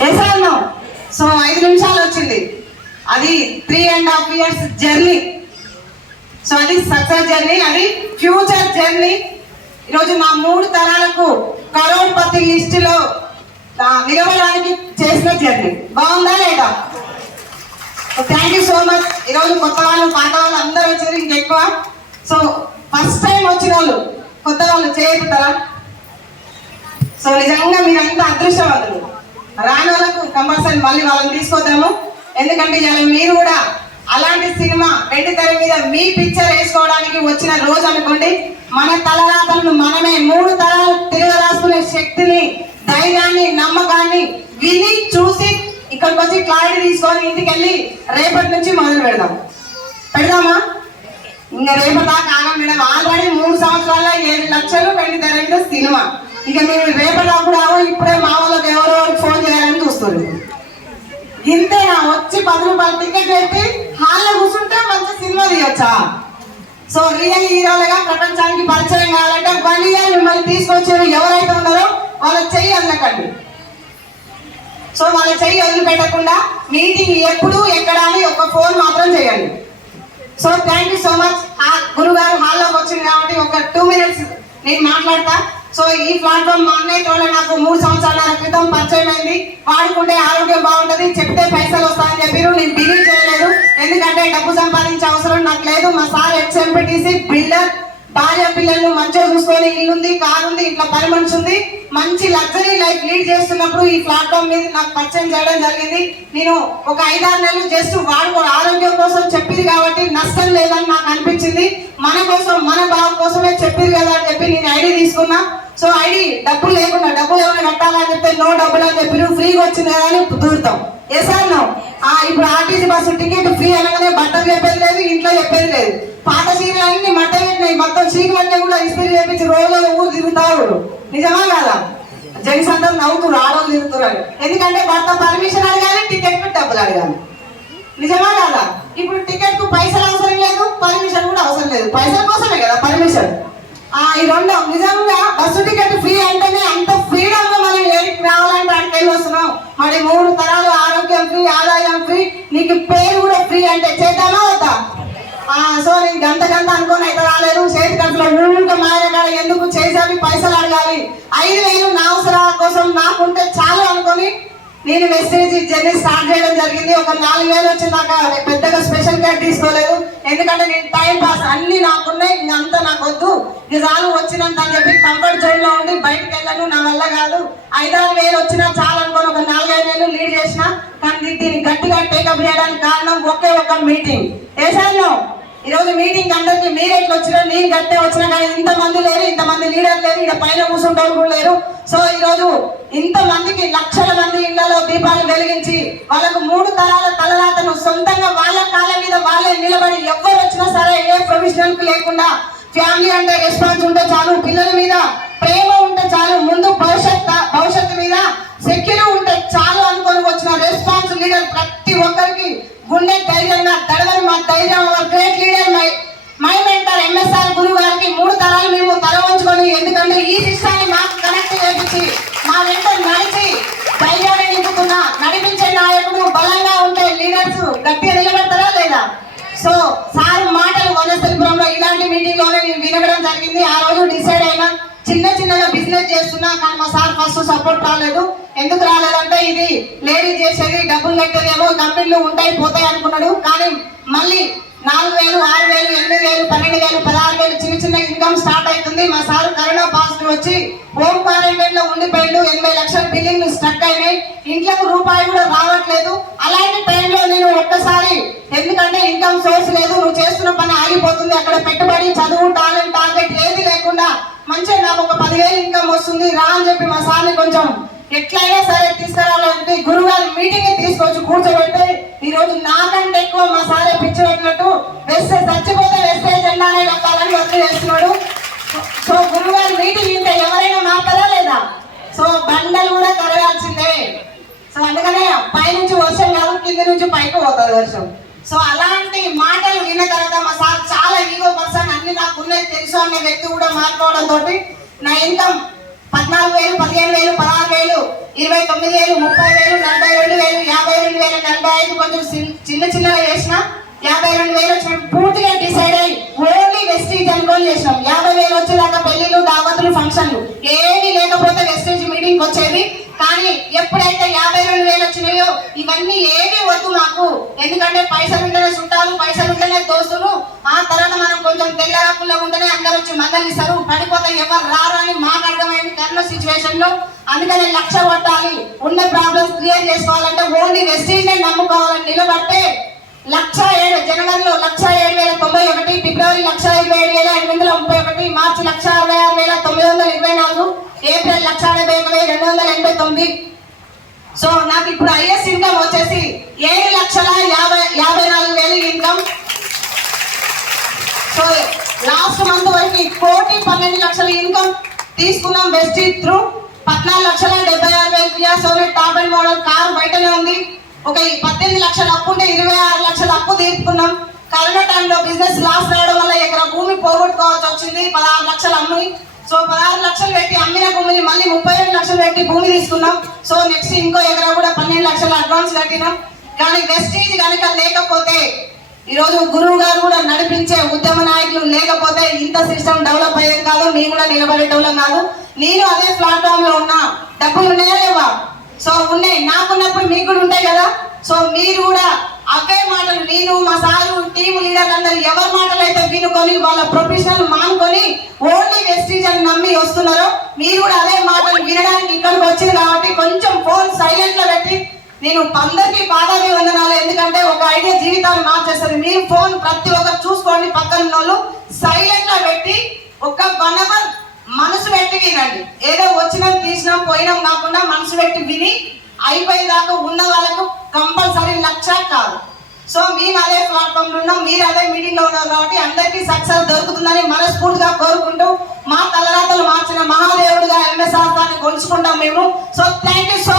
వేసాను సో ఐదు నిమిషాలు వచ్చింది. అది three and half years journey so అది సక్సెస్ జర్నీ అది ఫ్యూచర్ జర్నీ ఈరోజు మా మూడు తరాలకు కరోడ్పతి లిస్టులో నిలవడానికి చేసిన జర్నీ బాగుందా లేదా? థ్యాంక్ యూ సో మచ్ ఈరోజు కొత్త వాళ్ళు పాత వాళ్ళు అందరూ వచ్చారు ఇంకెక్కువ సో ఫస్ట్ టైం వచ్చిన వాళ్ళు కొత్త వాళ్ళు చేయకుంటారా సో నిజంగా మీరంతా అదృష్టవంతులు. రాని వాళ్ళకు కంపల్సరీ మళ్ళీ వాళ్ళని తీసుకొద్దాము. ఎందుకంటే ఇలా మీరు కూడా అలాంటి సినిమా వెండి తెర మీద మీ పిక్చర్ వేసుకోవడానికి వచ్చిన రోజు అనుకోండి మన తలరాతలను మనమే మూడు తరాలు తిరగరాసుకునే శక్తిని ధైర్యాన్ని నమ్మకాన్ని విని చూసి ఇక్కడికి వచ్చి క్లారిటీ తీసుకొని ఇంటికి వెళ్ళి రేపటి నుంచి మొదలు పెడదాం పెడదామా? ఇంకా రేపటి దాకా ఆగం మేడం. ఆల్రెడీ మూడు సంవత్సరాల ఏడు లక్షలు పెళ్ళి తెర మీద సినిమా. ఇక మీరు రేపటి అప్పుడు కూడా ఇప్పుడే మా వాళ్ళకి ఎవరో ఇంతేనా? వచ్చి పది రూపాయలు టికెట్ పెట్టి హాల్లో కూర్చుంటే మంచి సినిమా తీయొచ్చా? సో రియల్ హీరోలుగా ప్రపంచానికి పరిచయం కావాలంటే వన్ ఇయర్ మిమ్మల్ని తీసుకొచ్చేవి ఎవరైతే ఉన్నారో వాళ్ళ చెయ్యి అందకండి సో వాళ్ళ చెయ్యి వదిలిపెట్టకుండా మీటింగ్ ఎప్పుడు ఎక్కడ అని ఒక ఫోన్ మాత్రం చేయండి. So thank you so much గురుగారు హాల్లోకి వచ్చింది కాబట్టి ఒక టూ మినిట్స్ నేను మాట్లాడతా. సో ఈ ప్లాట్ఫామ్ మా అన్నయ్య తోడ నాకు మూడు సంవత్సరాల క్రితం పరిచయం అయింది. వాడుకుంటే ఆరోగ్యం బాగుంటుంది చెప్తే పైసలు వస్తాయని చెప్పారు. నేను బిలీవ్ చేయలేదు. ఎందుకంటే డబ్బు సంపాదించే అవసరం నాకు లేదు. మా సార్ ఎక్స్ బిల్డర్ భార్య పిల్లలను మంచిగా చూసుకొని ఇల్లుంది కారు ఉంది ఇట్లా పని మనిషి ఉంది మంచి లగ్జరీ లైఫ్ లీడ్ చేస్తున్నప్పుడు ఈ ప్లాట్ఫామ్ మీద నాకు పరిచయం చేయడం జరిగింది. నేను ఒక ఐదారు నెలలు జస్ట్ వాడుకో ఆరోగ్యం కోసం కోసం మన బాబు కోసమే చెప్పింది కదా అని చెప్పి నేను ఐడి తీసుకున్నా. సో ఐడి డబ్బులు లేకుండా డబ్బులు ఏమైనా కట్టాలని చెప్తే నో డబ్బులు అని చెప్పి నువ్వు ఫ్రీగా వచ్చింది కదా అని దూరుతాం. ఎస్ నో ఆ ఇప్పుడు ఆర్టీసీ బస్సు టికెట్ ఫ్రీ అనగానే బట్టలు చెప్పేది లేదు ఇంట్లో చెప్పేది లేదు. పాత చీరలు అన్ని మట్ట పెట్టినాయి. మొత్తం చీరలన్నీ కూడా ఇస్త్రీ చేపించి రోజు ఊరు తిరుగుతారు నిజమా కదా? జెంట్స్ అందరూ నవ్వుతున్నారు ఆడవాళ్ళు తిరుగుతున్నారు ఎందుకంటే భర్త పర్మిషన్ అడగాలి టికెట్ పెట్టి డబ్బులు అడగాలి. నిజమా కదా? ఇప్పుడు టికెట్ లేదు. పైసల కోసమే కదా పర్మిషన్. ఆ ఈ రెండు నిజంగా బస్సు టికెట్ ఫ్రీ అంటేనే అంత ఫ్రీడమ్గా మనం ఏడికి రావాలంటే అక్కడికి వెళ్ళి వస్తున్నాం. మరి మూడు తరాలు ఆరోగ్యం ఫ్రీ ఆదాయం ఫ్రీ నీకు పేరు కూడా ఫ్రీ అంటే చేద్దామా వద్దా? ఆ సో నేను గంట గంట అనుకోని అయితే రాలేదు. చేతి గంటలో ఊరిక మాయగా ఎందుకు చేసావి పైసలు అడగాలి. ఐదు వేలు నా అవసరాల కోసం నాకుంటే చాలు అనుకొని నేను వెస్టేజ్ జర్నీ స్టార్ట్ చేయడం జరిగింది. ఒక నాలుగు వేలు వచ్చినాక పెద్దగా స్పెషల్ కేర్ తీసుకోలేదు. ఎందుకంటే నేను టైం పాస్ అన్ని నాకున్నాయి. ఇంక అంతా నాకు వద్దు. నిజాలు వచ్చినంత అని చెప్పి కంఫర్ట్ జోన్లో ఉండి బయటకు వెళ్ళను. నా వల్ల కాదు. ఐదారు వేలు వచ్చినా చాలు అనుకోని ఒక నాలుగైదు వేలు లీడ్ చేసిన కానీ దీన్ని గట్టిగా టేకప్ చేయడానికి కారణం ఒకే ఒక మీటింగ్ వేసాను ఈరోజు మీటింగ్ అందరికి మీరు ఎట్లా వచ్చినా నేను గట్టే వచ్చినా కానీ ఇంతమంది లేరు ఇంతమంది లీడర్ లేరు ఇక్కడ పైన కూర్చుంటారు కూడా లేరు. సో ఈరోజు ఇంతమందికి లక్షల మంది ఇళ్ళలో దీపాలు వెలిగించి వాళ్ళకు మూడు తరాల తలరాతను సొంతంగా వాళ్ళ కాళ్ళ మీద వాళ్ళే నిలబడి ఎవరు వచ్చినా సరే ఏ ప్రొఫెషనల్ లేకుండా ఫ్యామిలీ అంటే రెస్పాన్స్ ఉంటే చాలు పిల్లల మీద ప్రేమ ఉంటే చాలు ముందు భవిష్యత్ భవిష్యత్తు మీద సెక్యూర్ ఉంటే చాలు అనుకొని వచ్చిన రెస్పాన్స్ లీడర్ ప్రతి ఒక్కరికి గుండె ధైర్యంగా దడగని మా ధైర్యం great leader my my mentor MSR గురువు గారికి మూడు తరాలు మేము తల వంచుకొని ఎందుకంటే ఈ శిష్యాన్ని మాకు కనెక్ట్ చేపించి మా వెంట నడిచి ధైర్యాన్ని నింపుతున్న నడిపించే నాయకుడు బలంగా ఉంటే లీడర్స్ గట్టిగా నిలబెడతారా లేదా? సో సార్ మాటలు వనస్థలిపురంలో ఇలాంటి మీటింగ్లోనే నేను వినడం జరిగింది ఆ రోజు డిసైడ్ అయినా చిన్న చిన్నగా బిజినెస్ చేస్తున్నా కానీ మా సార్ ఫస్ట్ సపోర్ట్ రాలేదు. ఎందుకు రాలేదంటే ఇది లేడీ చేసేది డబ్బులు కట్టేదేమో కంపెనీలు ఉంటాయి పోతాయి అనుకున్నాడు. కానీ మళ్ళీ నాలుగు వేలు ఆరు వేలు ఎనిమిది వేలు పన్నెండు వేలు పదహారు వేలు చిన్న చిన్న ఇన్కమ్ స్టార్ట్ అవుతుంది. మా సార్ కరోనా పాజిటివ్ వచ్చి హోమ్ క్వారంటైన్లో ఉండిపోయిండు. ఎనభై లక్షల బిల్లింగ్ స్టక్ అయినాయి. ఇంట్లోకి రూపాయి కూడా రావట్లేదు. అలాంటి టైంలో నేను ఒక్కసారి ఎందుకు ఇన్కమ్ సోర్స్ లేదు. నువ్వు చేస్తున్న పని ఆగిపోతుంది. అక్కడ పెట్టుబడి చదువు టాలెంట్ టార్గెట్ ఏది లేకుండా మంచిగా నాకు ఒక పదివేలు ఇన్కమ్ వస్తుంది. రా అని చెప్పి మా సార్ని కొంచెం ఎట్లయినా సరే తీసుకురావాలంటే గురువు గారి మీటింగ్ తీసుకొచ్చి కూర్చోబెట్టి ఈ రోజు నాకంటే ఎక్కువ మా సారే పిచ్చి పెట్టినట్టు వేస్తే చచ్చిపోతే వేస్తే జెండానే కప్పాలని వదిలి చేస్తున్నాడు సో గురువు గారి మీటింగ్ ఇంటే ఎవరైనా మారుతారా లేదా? సో బండలు కూడా కరగాల్సిందే. సో అందుకనే పైనుంచి వర్షం కాదు కింద నుంచి పైకి పోతుంది వర్షం. సో అలాంటి మాటలు విన్న తర్వాత మా సార్ చాలా ఈగో పర్సన్ అన్ని నాకు ఉన్నది తెలుసు అనే వ్యక్తి కూడా మాట్లాడడం తోటి నా ఇన్కమ్ పద్నాలుగు వేలు పదిహేను వేలు పదహారు వేలు ఇరవై తొమ్మిది వేలు ముప్పై వేలు నలభై రెండు వేలు యాభై రెండు వేలు నలభై ఐదు కొంచెం చిన్న- చిన్న చిన్నగా చేసిన యాభై రెండు వేలు వచ్చిన పూర్తిగా డిసైడ్ అయ్యి ఓన్లీ వెస్టీజ్ అనుకోని చేసినాం. యాభై వేలు వచ్చేదాకా పెళ్ళిలు దావతులు ఫంక్షన్లు ఏమీ లేకపోతే వెస్టీజ్ మీటింగ్ వచ్చేది కానీ ఎప్పుడైతే యాభై రెండు వేలు వచ్చినాయో ఇవన్నీ ఏవి వద్దు మాకు. ఎందుకంటే పైసలు ఉంటేనే చుట్టాలు పైసలు ఉంటేనే దోస్తులు. ఆ తర్వాత మనం కొంచెం తెల్లరాకుల్లో ఉంటేనే అందరు వచ్చి మందలిస్తారు పడిపోతే ఎవరు రారు అని మాకు అర్థమైంది కరోనా సిచ్యువేషన్లో. అందుకని లక్ష పట్టాలి. ఉన్న ప్రాబ్లమ్స్ క్లియర్ చేసుకోవాలంటే ఓన్లీ వెస్టీజ్ నమ్ముకోవాలని నిలబడితే లక్ష ఏడు జనవరిలో లక్ష ఏడు వేల తొంభై ఒకటి ఫిబ్రవరి లక్ష ఇరవై ఏడు వేల ఎనిమిది వందల ముప్పై ఒకటి మార్చి లక్ష అరవై ఆరు వేల తొమ్మిది వందల ఇరవై నాలుగు ఏప్రిల్ లక్ష డెబ్బై ఒక వెయ్యి రెండు వందల ఎనభై తొమ్మిది. సో నాకు ఇప్పుడు ఐఎస్ ఇన్కమ్ వచ్చేసి ఏడు లక్షల యాభై యాభై నాలుగు వేల ఇన్కమ్ సో లాస్ట్ మంత్ వరకు కోటి పన్నెండు లక్షల ఇన్కమ్ తీసుకున్నాం బెస్ట్ త్రూ పద్నాలుగు లక్షల డెబ్బై ఆరు వేల Kia Sonet top and model car బయటనే ఉంది. ఒక పద్దెనిమిది లక్షల అప్పు ఉంటే ఇరవై ఆరు లక్షల అప్పు తీర్చుకున్నాం. కరోనా టైంలో బిజినెస్ లాస్ రావడం వల్ల ఎకరా భూమి పోగొట్టుకోవాల్సి వచ్చింది. పదహారు లక్షలు అమ్మి సో పదహారు లక్షలు పెట్టి అమ్మిన భూమిని మళ్ళీ ముప్పై రెండు లక్షలు పెట్టి భూమి తీసుకున్నాం. సో నెక్స్ట్ ఇంకో ఎకరా కూడా పన్నెండు లక్షలు అడ్వాన్స్ కట్టినాం. కానీ వెస్టేజ్ కనుక లేకపోతే ఈరోజు గురువు గారు కూడా నడిపించే ఉద్యమ నాయకులు లేకపోతే ఇంత సిస్టమ్ డెవలప్ అయ్యేది కాదు. నేను కూడా నిలబడేటోళ్ళం కాదు. నేను అదే ప్లాట్ఫామ్లో ఉన్నా. డబ్బులు ఉన్నాయా లేవా? సో ఉన్నాయి నాకున్నప్పుడు మీకు కూడా ఉంటాయి కదా? సో మీరు కూడా అవే మాటలు నేను మా సారు టీం లీడర్లు అందరు ఎవరి మాటలు అయితే వినుకొని వాళ్ళ ప్రొఫెషనల్ మానుకొని ఓన్లీ వెస్టీజ్ అని నమ్మి వస్తున్నారో మీరు కూడా అదే మాటలు వినడానికి ఇక్కడికి వచ్చింది కాబట్టి కొంచెం ఫోన్ సైలెంట్లో పెట్టి నేను అందరికీ పాదాభి వందనాలు. ఎందుకంటే ఒక ఐడియా జీవితాన్ని మార్చేస్తుంది మీరు ఫోన్ ప్రతి ఒక్కరు చూసుకోండి పక్కన ఉన్న వాళ్ళు సైలెంట్లో పెట్టి ఒక వన్ అవర్ మనసు పెట్టి వినండి. ఏదో వచ్చినాం తీసినాం పోయినాం కాకుండా మనసు పెట్టి విని అయిపోయేదాకా ఉన్న వాళ్ళకు కంపల్సరీ లక్ష కాదు. సో మేము అదే ప్లాట్ఫామ్లో ఉన్నాం మీరు అదే మీటింగ్లో ఉన్నారు కాబట్టి అందరికీ సక్సెస్ దొరుకుతుందని మనస్ఫూర్తిగా కోరుకుంటూ మా తలరాతలు మార్చిన మహాదేవుడుగా ఎంఎస్ ఆస్థాన్ని కొలుచుకుంటాం మేము. So thank you so